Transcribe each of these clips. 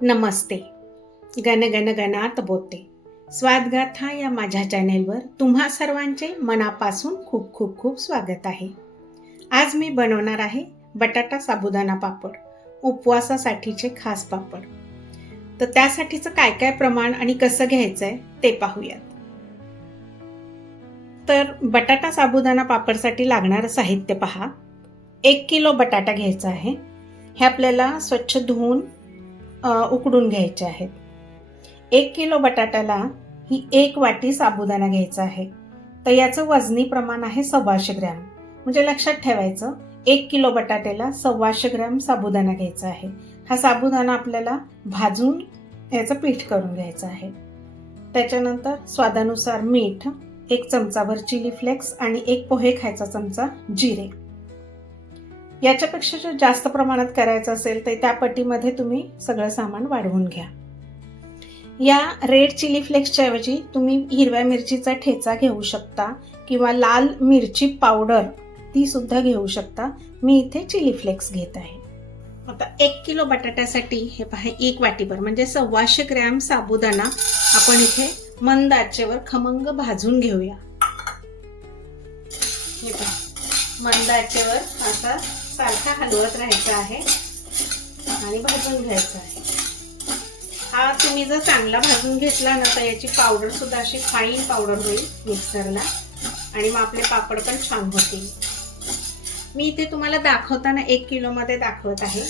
नमस्ते. गण गण गणात बोते. स्वादगाथा या माझ्या चॅनेलवर तुम्हा सर्वांचे मनापासून खूप खूप खूप स्वागत आहे. आज मी बनवणार आहे बटाटा साबुदाणा पापड, उपवासासाठीचे खास पापड. तर त्यासाठीचं काय काय प्रमाण आणि कसं घ्यायचं आहे ते पाहूयात. तर बटाटा साबुदाणा पापडसाठी लागणारं साहित्य पहा. 1 किलो बटाटा घ्यायचा आहे. हे आपल्याला स्वच्छ धुवून उकडून घ्यायचे आहेत. 1 किलो बटाट्याला ही 1 वाटी साबुदाणा घ्यायचा आहे. तर याचं वजनी प्रमाण आहे 125 ग्रॅम. म्हणजे लक्षात ठेवायचं 1 किलो बटाट्याला 125 ग्रॅम साबुदाणा घ्यायचा आहे. हा साबुदाणा आपल्याला भाजून याचं पीठ करून घ्यायचं आहे. त्याच्यानंतर स्वादानुसार मीठ, 1 चमचाभर चिली फ्लेक्स आणि 1 पोहे खायचा चमचा जिरे. याच्यापेक्षा जर जास्त प्रमाणात करायचं असेल तर त्या पट्टीमध्ये तुम्ही सगळं सामान वाढवून घ्या. या रेड चिली फ्लेक्सच्या ऐवजी तुम्ही हिरव्या मिरचीचा ठेचा घेऊ शकता किंवा लाल मिरची पावडर ती सुद्धा घेऊ शकता. मी इथे चिली फ्लेक्स घेत आहे. आता 1 किलो बटाट्यासाठी हे पहा 1 वाटीभर म्हणजे 125 ग्रॅम साबुदाणा आपण इथे मंद आचेवर खमंग भाजून घेऊया. हे पहा मंद आचेवर असा सारखा हलवत राहायचा आहे आणि भाजून घ्यायचा आहे. हा तुम्ही जर चांगला भाजून घेतला ना तर याची पावडर सुद्धा अशी फाईन पावडर होईल मिक्सरला आणि मग आपले पापड पण छान होतील. मी इथे तुम्हाला दाखवताना 1 किलो मध्ये दाखवत आहे,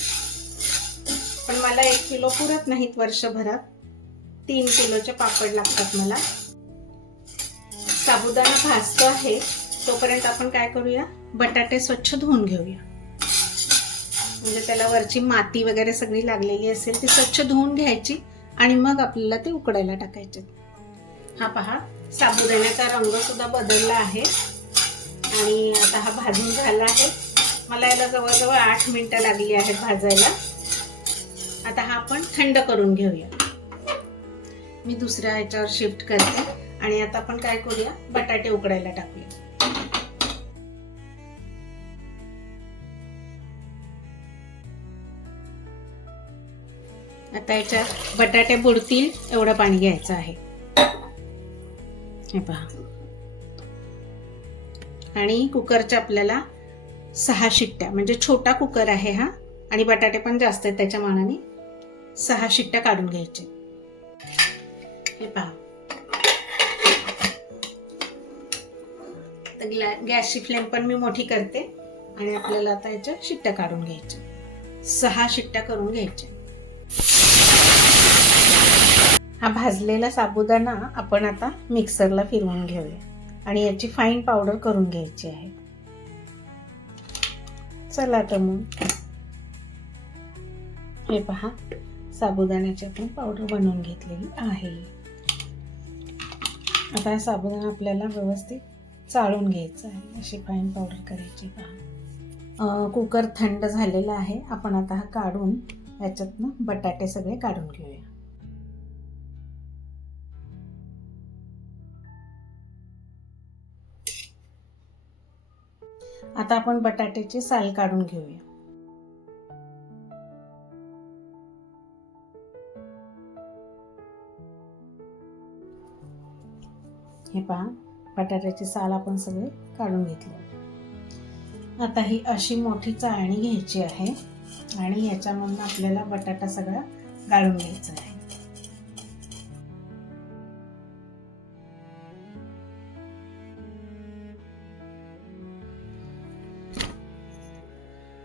पण मला 1 किलो पुरत नाहीत वर्षभरात. 3 किलोचे पापड लागतात मला. साबुदाणा भाजतो आहे तोपर्यंत आपण काय करूया, बटाटे स्वच्छ धुवून घेऊया. म्हणजे त्याला वरची माती वगैरे सगळी लागलेली असेल ती स्वच्छ धुवून घ्यायची आणि मग आपल्याला ते उकडायला टाकायचे. हा पहा साबुदाण्याचा रंग सुद्धा बदलला आहे आणि आता हा भाजून झाला आहे. मला याला जवळजवळ 8 मिनिटं लागली आहेत भाजायला. आता हा आपण थंड करून घेऊया. मी दुसऱ्या ह्याच्यावर शिफ्ट करते आणि आता आपण काय करूया, बटाटे उकडायला टाकूया. आता याच्यात बटाटे बुडतील एवढं पाणी घ्यायचं आहे. हे पहा. आणि कुकरच्या आपल्याला 6 शिट्ट्या, म्हणजे छोटा कुकर आहे हा आणि बटाटे पण जास्त आहेत त्याच्या मानाने 6 शिट्ट्या काढून घ्यायचे. हे पहा. तर गॅसची फ्लेम पण मी मोठी करते आणि आपल्याला आता याच्या शिट्ट्या काढून घ्यायच्या. 6 शिट्ट्या करून घ्यायच्या. हा भाजलेला साबुदाणा आपण आता मिक्सरला फिरवून घेऊया आणि याची फाईन पावडर करून घ्यायची आहे. चला तर मग हे पहा साबुदाण्याची आपण पावडर बनवून घेतलेली आहे. आता हा साबुदाणा आपल्याला व्यवस्थित चाळून घ्यायचा आहे. अशी फाईन पावडर करायची. पहा कुकर थंड झालेला आहे. आपण आता हा काढून याच्यातनं बटाटे सगळे काढून घेऊया. आता आपण बटाट्याची साल काढून घेऊया. हे पहा बटाट्याची साल आपण सगळे काढून घेतली. आता ही अशी मोठी चाळणी घ्यायची आहे आणि याच्यामधून आपल्याला बटाटा सगळा गाळून घ्यायचा आहे.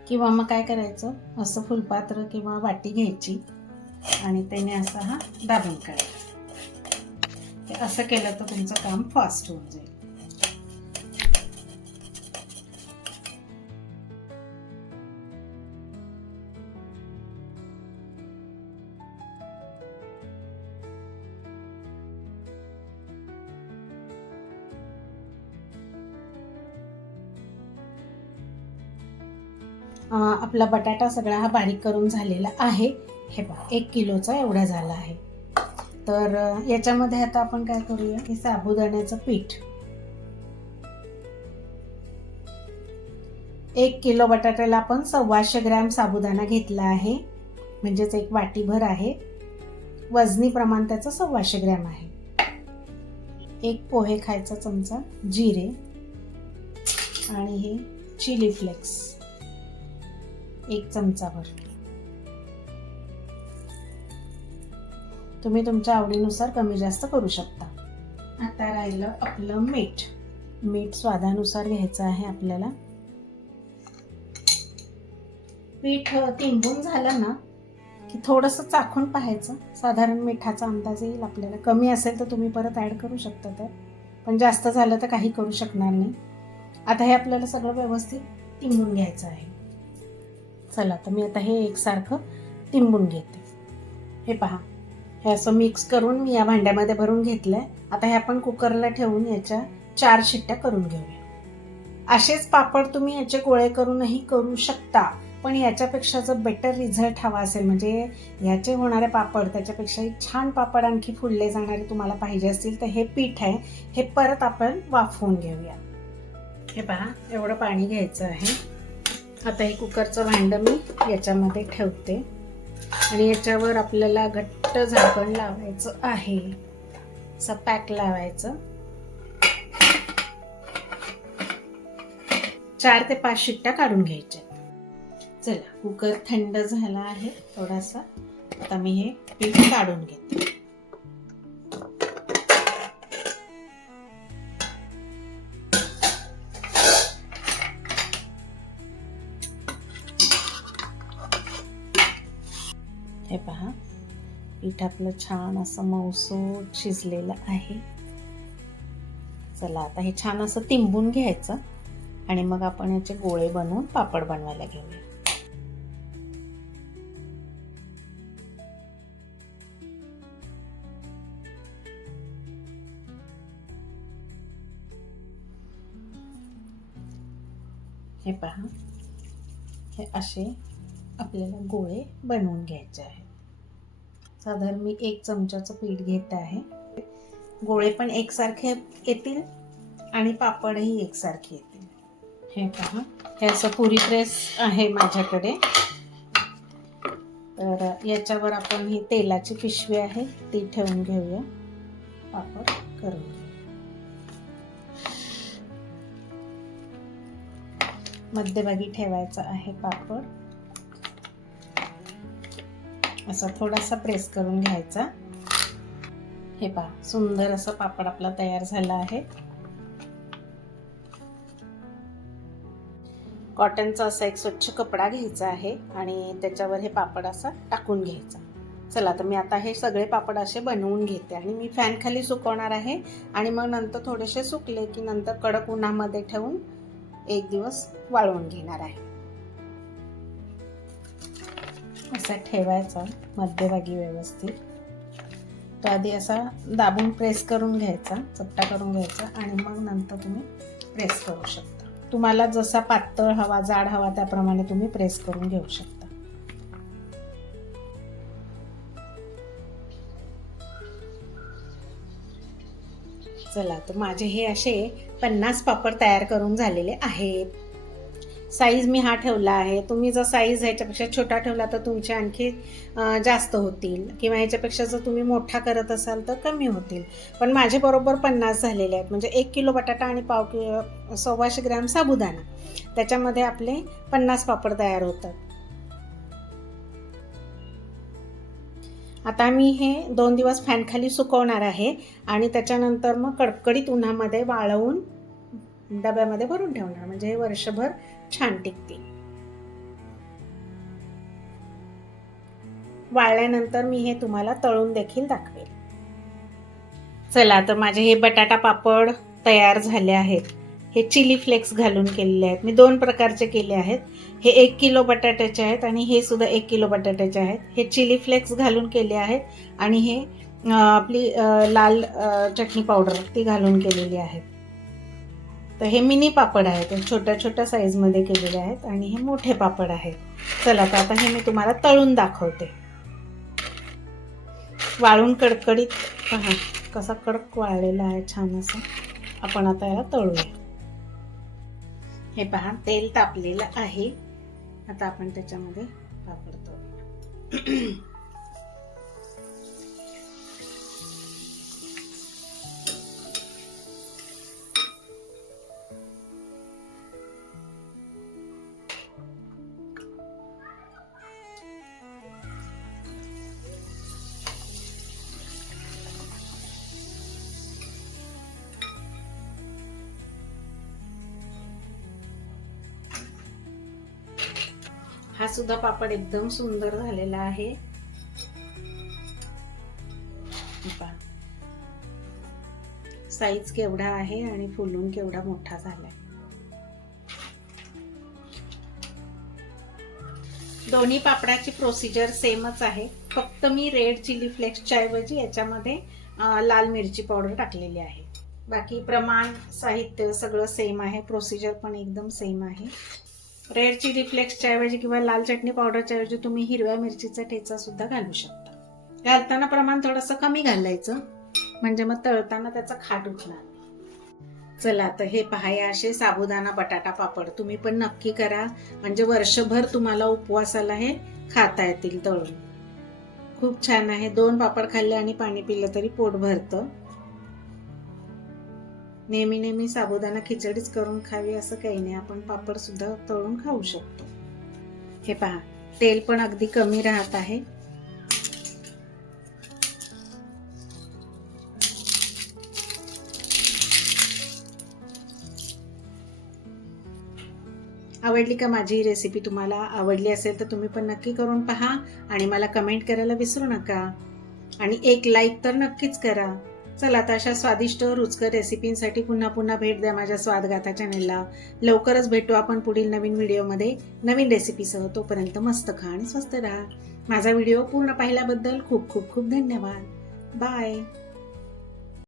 किंवा मग काय करायचं, असं फुलपात्र किंवा वाटी घ्यायची आणि त्याने असा हा दाबून काढायचा. असं केलं तर तुमचं काम फास्ट होऊन जाईल. आपला बटाटा सगळा हा बारीक करून झालेला आहे. हे पहा 1 किलोचा एवढा झाला आहे. तर याच्यामध्ये आता आपण काय करूया, हे साबुदाण्याचं पीठ 1 किलो बटाट्याला आपण 125 ग्रॅम साबुदाणा घेतला आहे, म्हणजेच 1 वाटीभर आहे. वजनी प्रमाण त्याचं 125 ग्रॅम आहे. 1 पोहे खायचा चमचा जिरे आणि हे चिली फ्लेक्स 1 चमचाभर. तुम्ही तुमच्या आवडीनुसार कमी जास्त करू शकता. आता राहिलं आपलं मीठ. मीठ स्वादानुसार घ्यायचं आहे आपल्याला. पीठ तिंबून झालं ना की थोडंसं चाखून पाहायचं, साधारण मिठाचा अंदाज येईल आपल्याला. कमी असेल तर तुम्ही परत ॲड करू शकता त्यात, पण जास्त झालं तर काही करू शकणार नाही. आता हे आपल्याला सगळं व्यवस्थित तिंबून घ्यायचं आहे. चला तर मी आता हे एकसारखं तिंबून घेते. हे पहा, हे असं मिक्स करून मी या भांड्यामध्ये भरून घेतलंय. आता हे आपण कुकरला ठेवून याच्या 4 शिट्ट्या करून घेऊया. असेच पापड तुम्ही याचे गोळे करूनही करू शकता, पण याच्यापेक्षा जर बेटर रिझल्ट हवा असेल, म्हणजे ह्याचे होणारे पापड त्याच्यापेक्षा छान पापड आणखी फुलले जाणारे तुम्हाला पाहिजे असतील, तर हे पीठ आहे हे परत आपण वाफवून घेऊया. हे पहा, एवढं पाणी घ्यायचं आहे. आता हे कुकरचं भांडं मी याच्यामध्ये ठेवते आणि याच्यावर आपल्याला घट्ट झाकण लावायचं आहे. असं पॅक लावायचं. 4 ते 5 शिट्ट्या काढून घ्यायच्या. चला, कुकर थंड झाला आहे थोडासा. आता मी हे पीठ काढून घेते. हे पहा, पीठ आपलं छान असं मऊसूत शिजलेलं आहे. चला, आता हे छान असं तिंबून घ्यायचं आणि मग आपण याचे गोळे बनवून पापड बनवायला घेऊया. हे पहा, हे असे आपल्याला गोळे बनवून घ्यायचे आहेत. साधारण मी 1 चमचाचं पीठ घेत आहे. गोळे पण एकसारखे येतील आणि पापडही एकसारखे येतील. हे पहा, हे असं पुरी प्रेस आहे माझ्याकडे. तर याच्यावर आपण ही तेलाची पिशवी आहे ती ठेवून घेऊया. पापड करून घेऊया. मध्यभागी ठेवायचा आहे पापड. असा थोडासा प्रेस करून घ्यायचा. हे पहा, सुंदर असं पापड आपला तयार झाला आहे. कॉटनचा असा एक स्वच्छ कपडा घ्यायचा आहे आणि त्याच्यावर हे पापड असा टाकून घ्यायचा. चला, तर मी आता हे सगळे पापड असे बनवून घेते आणि मी फॅन खाली सुकवणार आहे आणि मग नंतर थोडेसे सुकले की नंतर कडक उन्हामध्ये ठेवून 1 दिवस वाळवून घेणार आहे. असा ठेवायचा मध्यभागी व्यवस्थित. तो आधी असा दाबून प्रेस करून घ्यायचा, चपटा करून घ्यायचा आणि मग नंतर तुम्ही प्रेस करू शकता. तुम्हाला जसा पातळ हवा, जाड हवा त्याप्रमाणे तुम्ही प्रेस करून घेऊ शकता. चला, तर माझे हे असे 50 पापड तयार करून झालेले आहेत. साईज मी हा ठेवला आहे. तुम्ही जर साईज ह्याच्यापेक्षा छोटा ठेवला तर तुमचे आणखी जास्त होतील, किंवा ह्याच्यापेक्षा जर तुम्ही मोठा करत असाल तर कमी होतील. पण माझे बरोबर 50 झालेले आहेत. म्हणजे 1 किलो बटाटा आणि 125 ग्रॅम साबुदाणा, त्याच्यामध्ये आपले 50 पापड तयार होतात. आता मी हे 2 दिवस फॅन खाली सुकवणार आहे आणि त्याच्यानंतर मग कडकडीत उन्हामध्ये वाळवून डब्यामध्ये भरून ठेवणार, म्हणजे हे वर्षभर छान टिकतील. वाळल्यानंतर मी हे तुम्हाला तळून देखील दाखवेल. चला, तर माझे हे बटाटा पापड तयार झाले आहेत. हे चिली फ्लेक्स घालून केलेले आहेत. मी 2 प्रकारचे केले आहेत. हे 1 किलो बटाट्याचे आहेत आणि हे सुद्धा 1 किलो बटाट्याचे आहेत. हे चिली फ्लेक्स घालून केले आहेत आणि हे आपली लाल चटणी पावडर ती घालून केलेली आहेत. तर हे मिनी पापड आहेत, छोट्या छोट्या साईजमध्ये केलेले आहेत आणि हे मोठे पापड आहेत. चला, तर आता हे मी तुम्हाला तळून दाखवते. वाळून कडकडीत पहा कसा कडक वाळलेला आहे, छान असं. आपण आता याला तळूया. हे पहा, तेल तापलेलं आहे. आता आपण त्याच्यामध्ये पापड तळूया. सुद्धा पापड एकदम सुंदर झालेला आहे. साईज केवढा आहे आणि फुलून केवढा मोठा झालाय. दोन्ही पापडाची प्रोसिजर सेमच आहे, फक्त मी रेड चिली फ्लेक्सच्या ऐवजी याच्यामध्ये लाल मिरची पावडर टाकलेली आहे. बाकी प्रमाण, साहित्य सगळं सेम आहे, प्रोसिजर पण एकदम सेम आहे. रेड चिली फ्लेक्सच्या ऐवजी किंवा लाल चटणी पावडरच्या ऐवजी तुम्ही हिरव्या मिरचीचा ठेचा सुद्धा घालू शकता. घालताना प्रमाण थोडंसं कमी घालायचं, म्हणजे मग तळताना त्याचा खाट उठणार. चला तर हे पहा, हे असे साबुदाणा बटाटा पापड तुम्ही पण नक्की करा, म्हणजे वर्षभर तुम्हाला उपवासाला हे खाता येतील तळून. खूप छान आहे. 2 पापड खाल्ले आणि पाणी पिलं तरी पोट भरतं. नेहमी नेहमी साबुदाणा खिचडीच करून खावी असं काही नाही, आपण पापड सुद्धा तळून खाऊ शकतो. हे पहा, तेल पण अगदी कमी राहत आहे. आवडली का माझी ही रेसिपी? तुम्हाला आवडली असेल तर तुम्ही पण नक्की करून पहा आणि मला कमेंट करायला विसरू नका, आणि एक लाईक तर नक्कीच करा. चला तर अशा स्वादिष्ट रुचकर रेसिपींसाठी पुन्हा पुन्हा भेट द्या माझ्या स्वादगाथा चॅनलला. लवकरच भेटू आपण पुढील नवीन व्हिडिओमध्ये नवीन रेसिपीसह. तोपर्यंत मस्त खा आणि स्वस्त राहा. माझा व्हिडिओ पूर्ण पाहिल्याबद्दल खूप खूप खूप धन्यवाद. बाय.